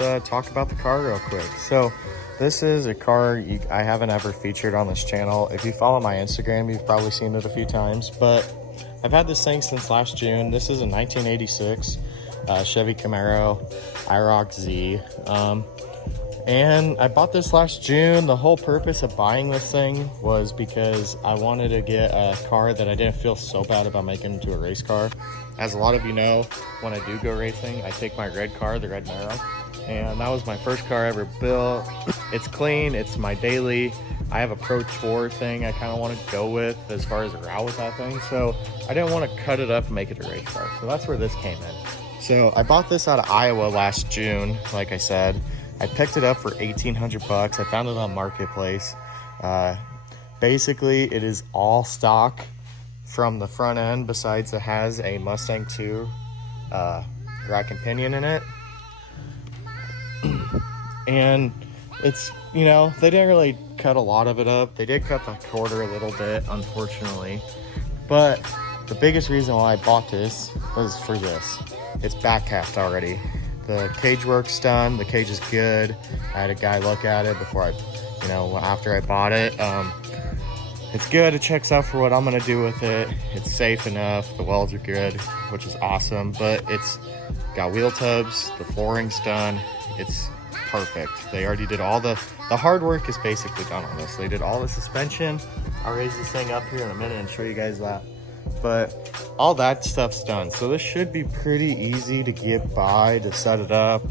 let's talk about the car real quick. So this is a car I haven't ever featured on this channel. If you follow my Instagram, you've probably seen it a few times, but I've had this thing since last June. This is a 1986 Chevy Camaro IROC Z. And I bought this last June. The whole purpose of buying this thing was because I wanted to get a car that I didn't feel so bad about making into a race car. As a lot of you know, when I do go racing, I take my red car, the Red Mero, and that was my first car I ever built. It's clean, it's my daily. I have a Pro Tour thing I kind of want to go with as far as a route with that thing, so I didn't want to cut it up and make it a race car. So that's where this came in. So I bought this out of Iowa last June, like I said. I picked it up for 1,800 bucks. I found it on Marketplace. Basically, it is all stock from the front end, besides it has a Mustang 2 rack and pinion in it. And it's, you know, they didn't really cut a lot of it up. They did cut the quarter a little bit, unfortunately. But the biggest reason why I bought this was for this. It's back halved already. The cage work's done, the cage is good. I had a guy look at it before after I bought it. It's good, it checks out for what I'm gonna do with it. It's safe enough, the welds are good, which is awesome, but it's got wheel tubs, the flooring's done, it's perfect. They already did all the hard work is basically done on this. They did all the suspension. I'll raise this thing up here in a minute and show you guys that. But all that stuff's done, so this should be pretty easy to get by, to set it up,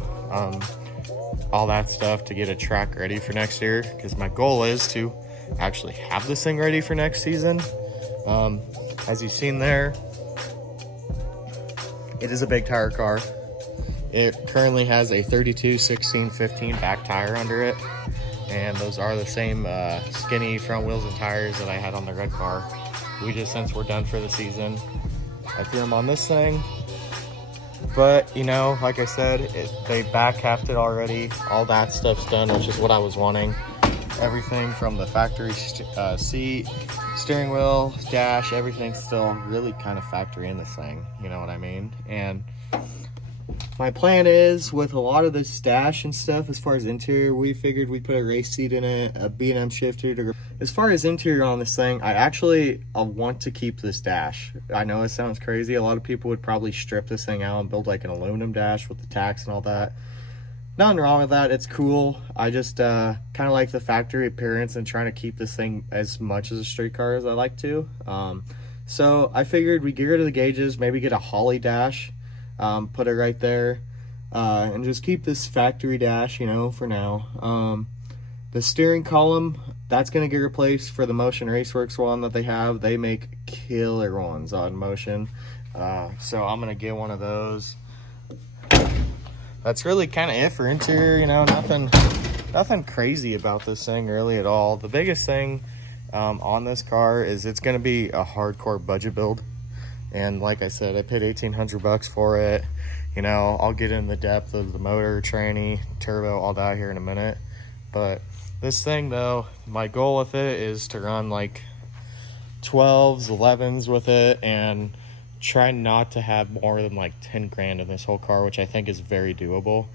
all that stuff, to get a track ready for next year, because my goal is to actually have this thing ready for next season. As you've seen there, it is a big tire car. It currently has a 32, 16, 15 back tire under it, and those are the same skinny front wheels and tires that I had on the red car. Since we're done for the season, I threw them on this thing. But, you know, like I said, they back halved it already. All that stuff's done, which is what I was wanting. Everything from the factory seat, steering wheel, dash, everything's still really kind of factory in this thing. You know what I mean? And my plan is, with a lot of this dash and stuff, as far as interior, we figured we'd put a race seat in it, a B&M shifter. As far as interior on this thing, I want to keep this dash. I know it sounds crazy. A lot of people would probably strip this thing out and build like an aluminum dash with the tacks and all that. Nothing wrong with that. It's cool. I just kind of like the factory appearance and trying to keep this thing as much as a street car as I like to. So I figured we'd get rid of the gauges, maybe get a Holley dash. Put it right there, and just keep this factory dash, you know, for now. The steering column, that's going to get replaced for the Motion Raceworks one that they have. They make killer ones on Motion, so I'm going to get one of those. That's really kind of it for interior, you know, nothing crazy about this thing really at all. The biggest thing on this car is it's going to be a hardcore budget build. And like I said, I paid 1,800 bucks for it. You know, I'll get in the depth of the motor, tranny, turbo, all that here in a minute. But this thing though, my goal with it is to run like 12s, 11s with it, and try not to have more than like 10 grand in this whole car, which I think is very doable.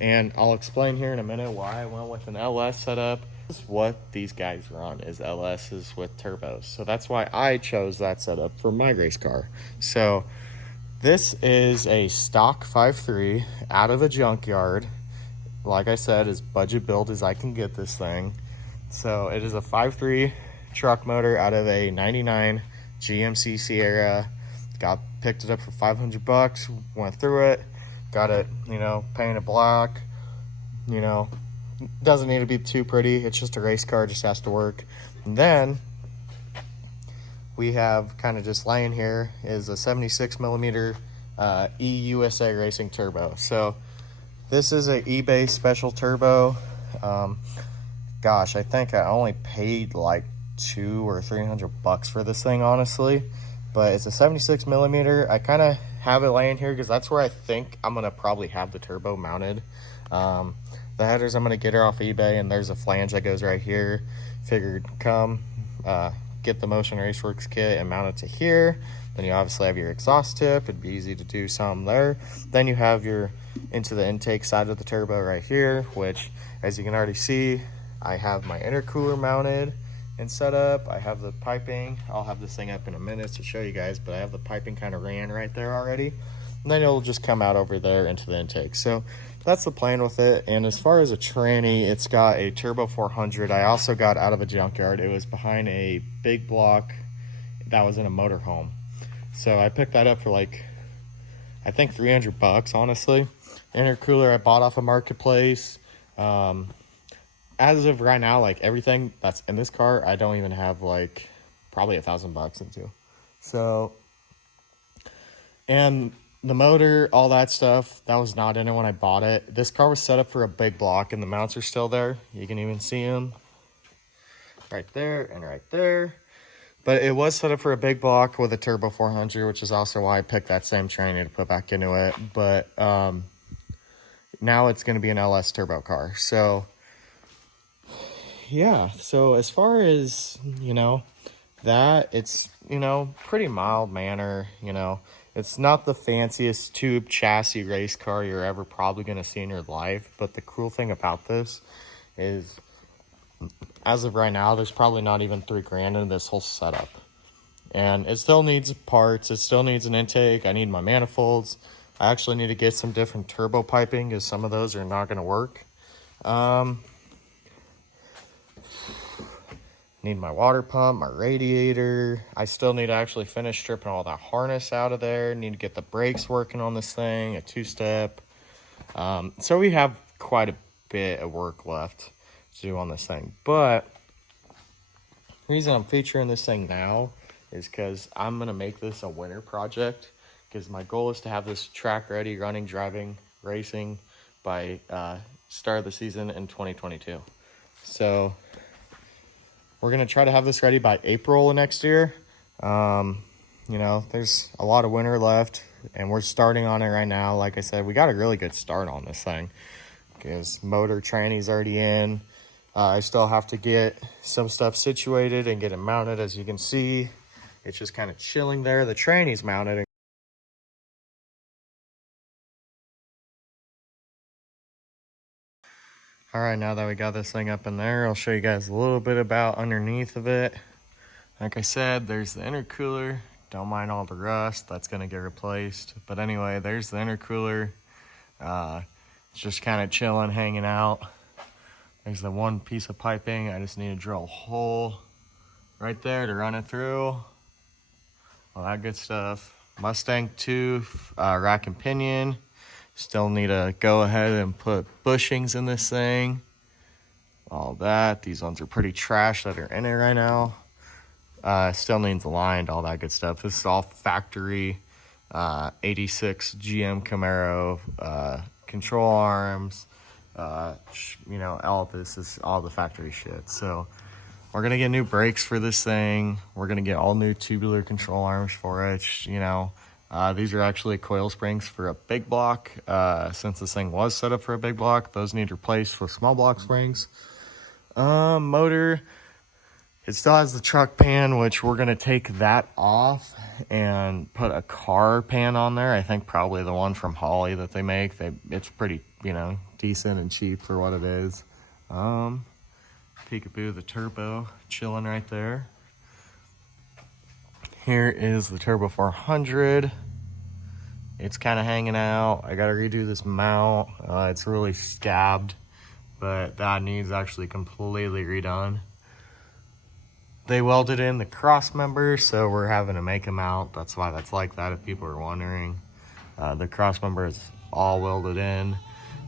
And I'll explain here in a minute why I went with an LS setup. What these guys run is LS's with turbos, so that's why I chose that setup for my race car. So this is a stock 5.3 out of a junkyard. Like I said, as budget build as I can get this thing. So it is a 5.3 truck motor out of a 99 GMC Sierra. Picked it up for 500 bucks, went through it, got it, you know, painted black, you know, doesn't need to be too pretty. It's just a race car, just has to work. And then we have kind of just laying here is a 76 millimeter EUSA Racing turbo. So this is a eBay special turbo. Gosh, I think I only paid like $200 or $300 for this thing, honestly. But it's a 76 millimeter. I kind of have it laying here because that's where I think I'm gonna probably have the turbo mounted. The headers, I'm going to get her off eBay, and there's a flange that goes right here. Figured get the Motion Raceworks kit and mount it to here. Then you obviously have your exhaust tip. It'd be easy to do some there. Then you have your into the intake side of the turbo right here, which, as you can already see, I have my intercooler mounted and set up. I have the piping. I'll have this thing up in a minute to show you guys, but I have the piping kind of ran right there already. And then it'll just come out over there into the intake. So that's the plan with it. And as far as a tranny, it's got a Turbo 400. I also got out of a junkyard. It was behind a big block that was in a motorhome. So I picked that up for like, I think $300, honestly. Intercooler I bought off a marketplace. As of right now, like everything that's in this car, I don't even have like probably $1,000 into. So, and the motor, all that stuff, that was not in it when I bought it. This car was set up for a big block, and the mounts are still there. You can even see them right there and right there. But it was set up for a big block with a Turbo 400, which is also why I picked that same tranny to put back into it. But now it's going to be an LS turbo car. So yeah, so as far as, you know, that, it's, you know, pretty mild manner, you know. It's not the fanciest tube chassis race car you're ever probably going to see in your life. But the cool thing about this is, as of right now, there's probably not even $3,000 in this whole setup. And it still needs parts. It still needs an intake. I need my manifolds. I actually need to get some different turbo piping because some of those are not going to work. Need my water pump, my radiator. I still need to actually finish stripping all that harness out of there. Need to get the brakes working on this thing, a two-step. So we have quite a bit of work left to do on this thing. But the reason I'm featuring this thing now is because I'm going to make this a winter project, because my goal is to have this track ready, running, driving, racing by start of the season in 2022. So we're going to try to have this ready by April of next year. You know, there's a lot of winter left, and we're starting on it right now. Like I said, we got a really good start on this thing because motor tranny's already in. I still have to get some stuff situated and get it mounted. As you can see, it's just kind of chilling there. The tranny's mounted. All right, now that we got this thing up in there, I'll show you guys a little bit about underneath of it. Like I said, there's the intercooler. Don't mind all the rust, that's gonna get replaced. But anyway, there's the intercooler. It's just kind of chilling, hanging out. There's the one piece of piping. I just need to drill a hole right there to run it through. All that good stuff. Mustang 2 rack and pinion. Still need to go ahead and put bushings in this thing. All that. These ones are pretty trash that are in it right now. Still needs aligned, all that good stuff. This is all factory 86 GM Camaro control arms. You know, all of this is all the factory shit. So we're gonna get new brakes for this thing. We're gonna get all new tubular control arms for it. You know, these are actually coil springs for a big block. Since this thing was set up for a big block, those need replaced for small block springs. Motor, it still has the truck pan, which we're gonna take that off and put a car pan on there. I think probably the one from Holley that they make. It's pretty, you know, decent and cheap for what it is. Peekaboo, the turbo chilling right there. Here is the Turbo 400. It's kind of hanging out. I gotta redo this mount. It's really scabbed, but that needs actually completely redone. They welded in the cross members, so we're having to make them out. That's why that's like that, if people are wondering. The cross member is all welded in.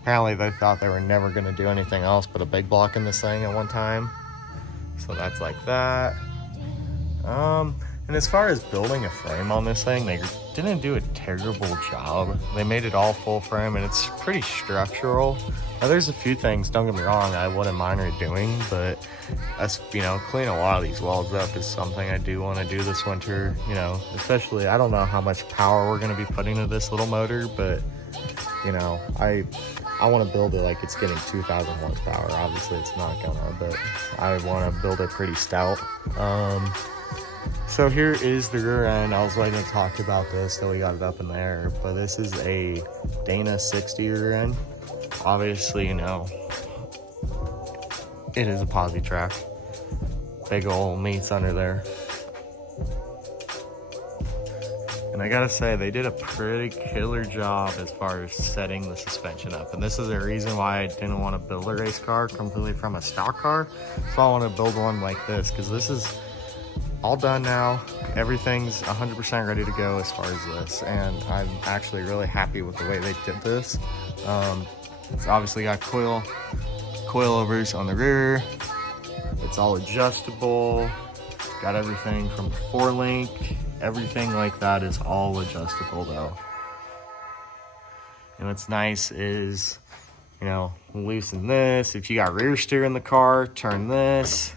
Apparently they thought they were never gonna do anything else but a big block in this thing at one time. So that's like that. And as far as building a frame on this thing, they didn't do a terrible job. They made it all full frame, and it's pretty structural. Now, there's a few things, don't get me wrong, I wouldn't mind redoing, but us, you know, clean a lot of these welds up is something I do want to do this winter. You know, especially, I don't know how much power we're going to be putting into this little motor, but you know, I want to build it like it's getting 2,000 horsepower. Obviously, it's not gonna, but I want to build it pretty stout. So here is the rear end. I was waiting to talk about this till we got it up in the air, but this is a Dana 60 rear end. Obviously, you know, it is a posi track. Big ol' meats under there. And I gotta say, they did a pretty killer job as far as setting the suspension up. And this is the reason why I didn't want to build a race car completely from a stock car. So I want to build one like this, because this is all done now. Everything's 100% ready to go as far as this. And I'm actually really happy with the way they did this. It's obviously got coilovers on the rear. It's all adjustable. Got everything from 4-link. Everything like that is all adjustable though. And what's nice is, you know, loosen this. If you got rear steer in the car, turn this.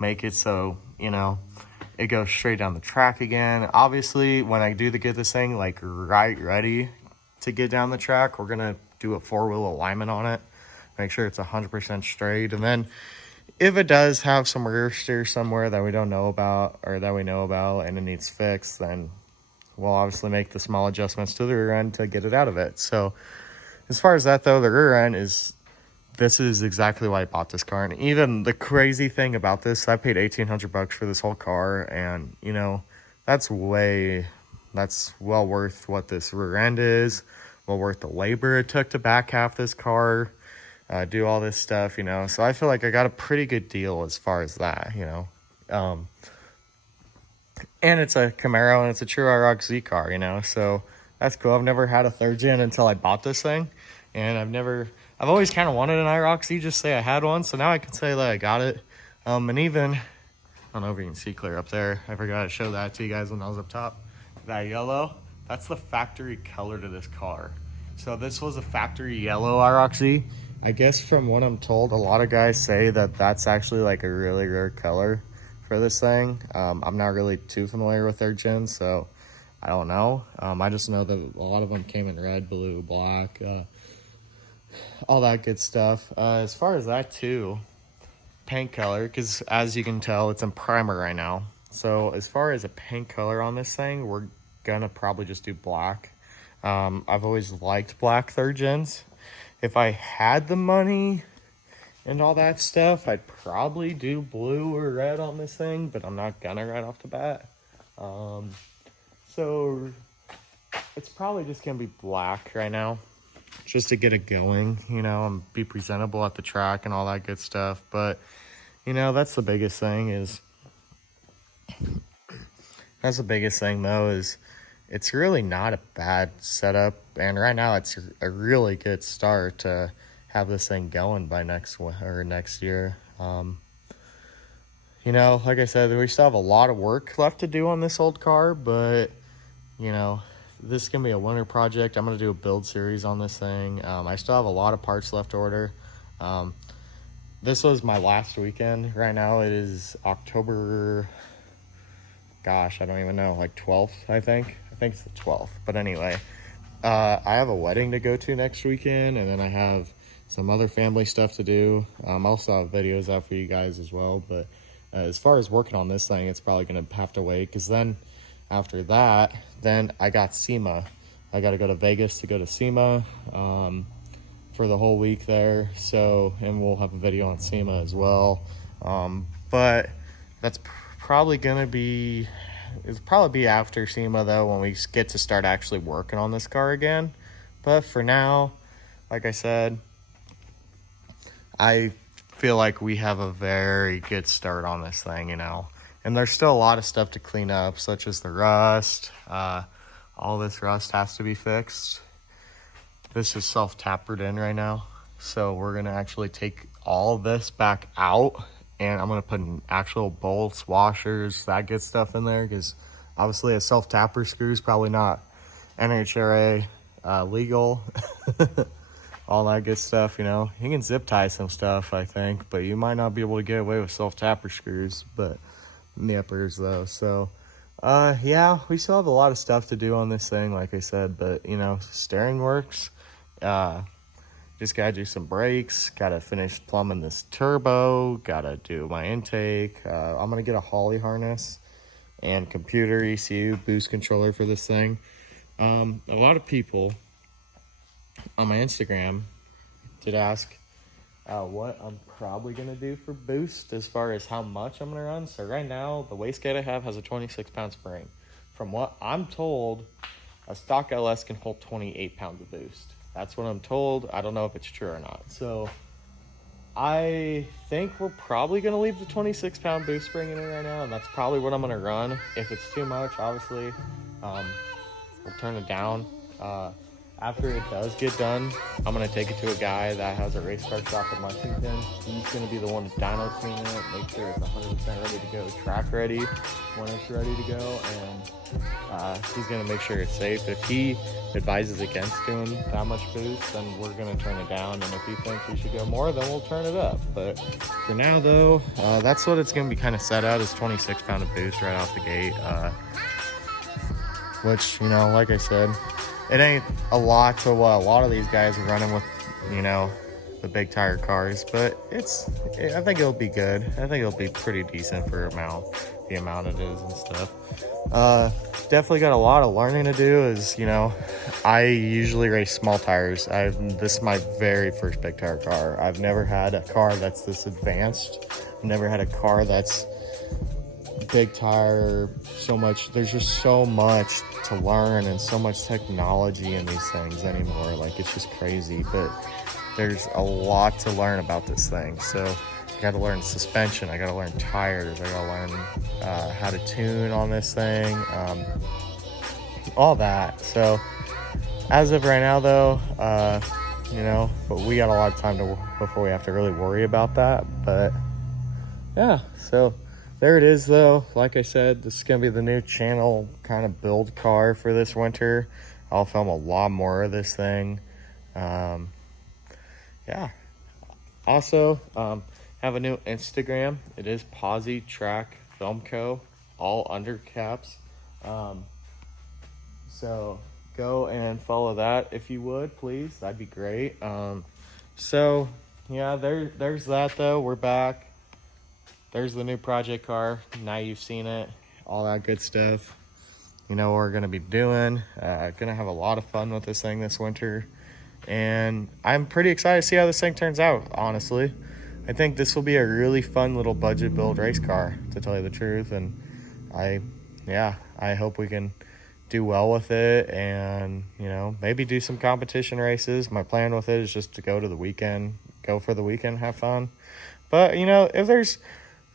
Make it so, you know, it goes straight down the track again. Obviously, when I do get this thing like right ready to get down the track, we're gonna do a 4-wheel alignment on it. Make sure it's 100% straight. And then if it does have some rear steer somewhere that we don't know about, or that we know about and it needs fixed, then we'll obviously make the small adjustments to the rear end to get it out of it. So as far as that though, the rear end this is exactly why I bought this car. And even the crazy thing about this, I paid $1,800 for this whole car, and you know, that's well worth what this rear end is, well worth the labor it took to back half this car. Do all this stuff, you know. So I feel like I got a pretty good deal as far as that, you know. And it's a Camaro, and it's a true IROC Z car, you know. So that's cool. I've never had a 3rd gen until I bought this thing. And I've always kind of wanted an IROC Z, just say I had one. So now I can say that I got it. And even, I don't know if you can see clear up there. I forgot to show that to you guys when I was up top. That yellow, that's the factory color to this car. So this was a factory yellow IROC Z. I guess from what I'm told, a lot of guys say that that's actually like a really rare color for this thing. I'm not really too familiar with their gens, so I don't know. I just know that a lot of them came in red, blue, black, all that good stuff. As far as that too, paint color, because as you can tell, it's in primer right now. So as far as a paint color on this thing, we're gonna probably just do black. I've always liked black 3rd gens. If I had the money and all that stuff, I'd probably do blue or red on this thing, but I'm not gonna right off the bat. So it's probably just gonna be black right now, just to get it going, you know, and be presentable at the track and all that good stuff. But, you know, that's the biggest thing though, is it's really not a bad setup, and right now it's a really good start to have this thing going by next year. You know, like I said, we still have a lot of work left to do on this old car, but you know, this is gonna be a winter project. I'm gonna do a build series on this thing. I still have a lot of parts left to order. This was my last weekend. Right now it is October, gosh, I don't even know, like 12th, I think it's the 12th. But anyway, I have a wedding to go to next weekend, and then I have some other family stuff to do. I also have videos out for you guys as well. But as far as working on this thing, it's probably going to have to wait, because then after that, then I got SEMA. I got to go to Vegas to go to SEMA for the whole week there. So, and we'll have a video on SEMA as well. But that's probably going to be... It'll probably be after SEMA though, when we get to start actually working on this car again. But for now, like I said, I feel like we have a very good start on this thing, you know. And there's still a lot of stuff to clean up, such as the rust. All this rust has to be fixed. This is self-tapered in right now. So we're going to actually take all this back out, and I'm going to put in actual bolts, washers, that good stuff in there, because obviously a self-tapper screw is probably not NHRA legal. All that good stuff, you know. You can zip tie some stuff, I think, but you might not be able to get away with self-tapper screws, but nippers though. So yeah, we still have a lot of stuff to do on this thing, like I said, but you know, steering works. Just gotta do some brakes, gotta finish plumbing this turbo, gotta do my intake. I'm gonna get a Holley harness and computer ECU boost controller for this thing. A lot of people on my Instagram did ask what I'm probably going to do for boost as far as how much I'm going to run. So right now, the wastegate I have has a 26-pound spring. From what I'm told, a stock LS can hold 28 pounds of boost. That's what I'm told. I don't know if it's true or not. So I think we're probably going to leave the 26-pound boost spring in it right now, and that's probably what I'm going to run. If it's too much, obviously, we'll turn it down. After it does get done, I'm going to take it to a guy that has a race car shop in Lexington. He's going to be the one to dyno tune it, make sure it's 100% ready to go, track ready when it's ready to go, and he's going to make sure it's safe. If he advises against doing that much boost, then we're going to turn it down, and if he thinks we should go more, then we'll turn it up. But for now, though, that's what it's going to be kind of set at, is 26 pound of boost right off the gate, which, you know, like I said, it ain't a lot to what a lot of these guys are running with, you know, the big tire cars, but I think it'll be good. I think it'll be pretty decent for the amount it is and stuff. Definitely got a lot of learning to do. Is, you know, I usually race small tires. This is my very first big tire car. I've never had a car that's this advanced. I've never had a car that's big tire. There's just so much to learn and so much technology in these things anymore. Like, it's just crazy, but there's a lot to learn about this thing. So I got to learn suspension, I got to learn tires, I got to learn how to tune on this thing, all that. So as of right now, though, you know, but we got a lot of time before we have to really worry about that. But yeah, so there it is, though. Like I said, this is going to be the new channel kind of build car for this winter. I'll film a lot more of this thing. Yeah. Also, have a new Instagram. It is Posi Track Film Co. All under caps. So go and follow that if you would, please. That'd be great. So yeah, there's that, though. We're back. There's the new project car. Now you've seen it, all that good stuff. You know what we're going to be doing. Going to have a lot of fun with this thing this winter. And I'm pretty excited to see how this thing turns out, honestly. I think this will be a really fun little budget build race car, to tell you the truth. And I hope we can do well with it and, you know, maybe do some competition races. My plan with it is just to go for the weekend, have fun. But, you know, if there's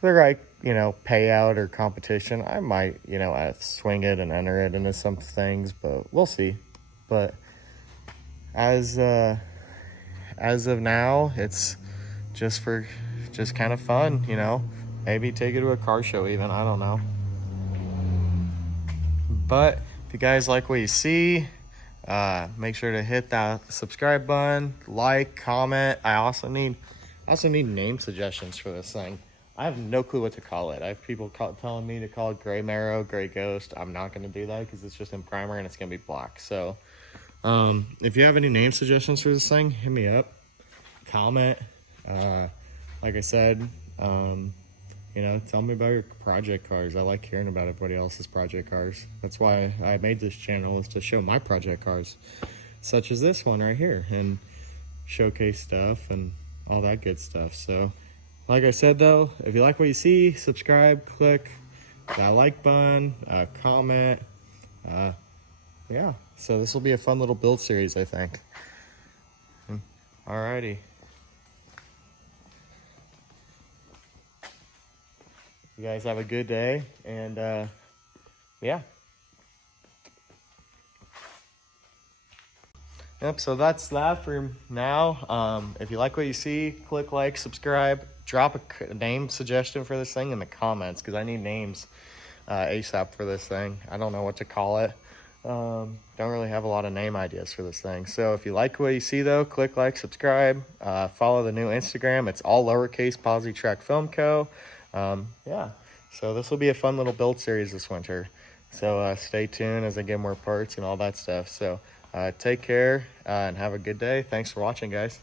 the right, you know, payout or competition, I might, you know, swing it and enter it into some things, but we'll see. But as of now, it's just kind of fun, you know. Maybe take it to a car show even, I don't know. But if you guys like what you see, make sure to hit that subscribe button, like, comment. I also need name suggestions for this thing. I have no clue what to call it. I have people telling me to call it Gray Marrow, Gray Ghost. I'm not going to do that because it's just in primer and it's going to be black. So if you have any name suggestions for this thing, hit me up, comment. Like I said, you know, tell me about your project cars. I like hearing about everybody else's project cars. That's why I made this channel, is to show my project cars, such as this one right here, and showcase stuff and all that good stuff. So like I said, though, if you like what you see, subscribe, click that like button, comment. Yeah, so this will be a fun little build series, I think. Alrighty. You guys have a good day, and yeah. Yep, so that's that for now. If you like what you see, click like, subscribe, drop a name suggestion for this thing in the comments, because I need names ASAP for this thing. I don't know what to call it. Don't really have a lot of name ideas for this thing. So if you like what you see, though, click like, subscribe, follow the new Instagram. It's all lowercase, Posi Track Film Co. Yeah, so this will be a fun little build series this winter. So stay tuned as I get more parts and all that stuff. So take care and have a good day. Thanks for watching, guys.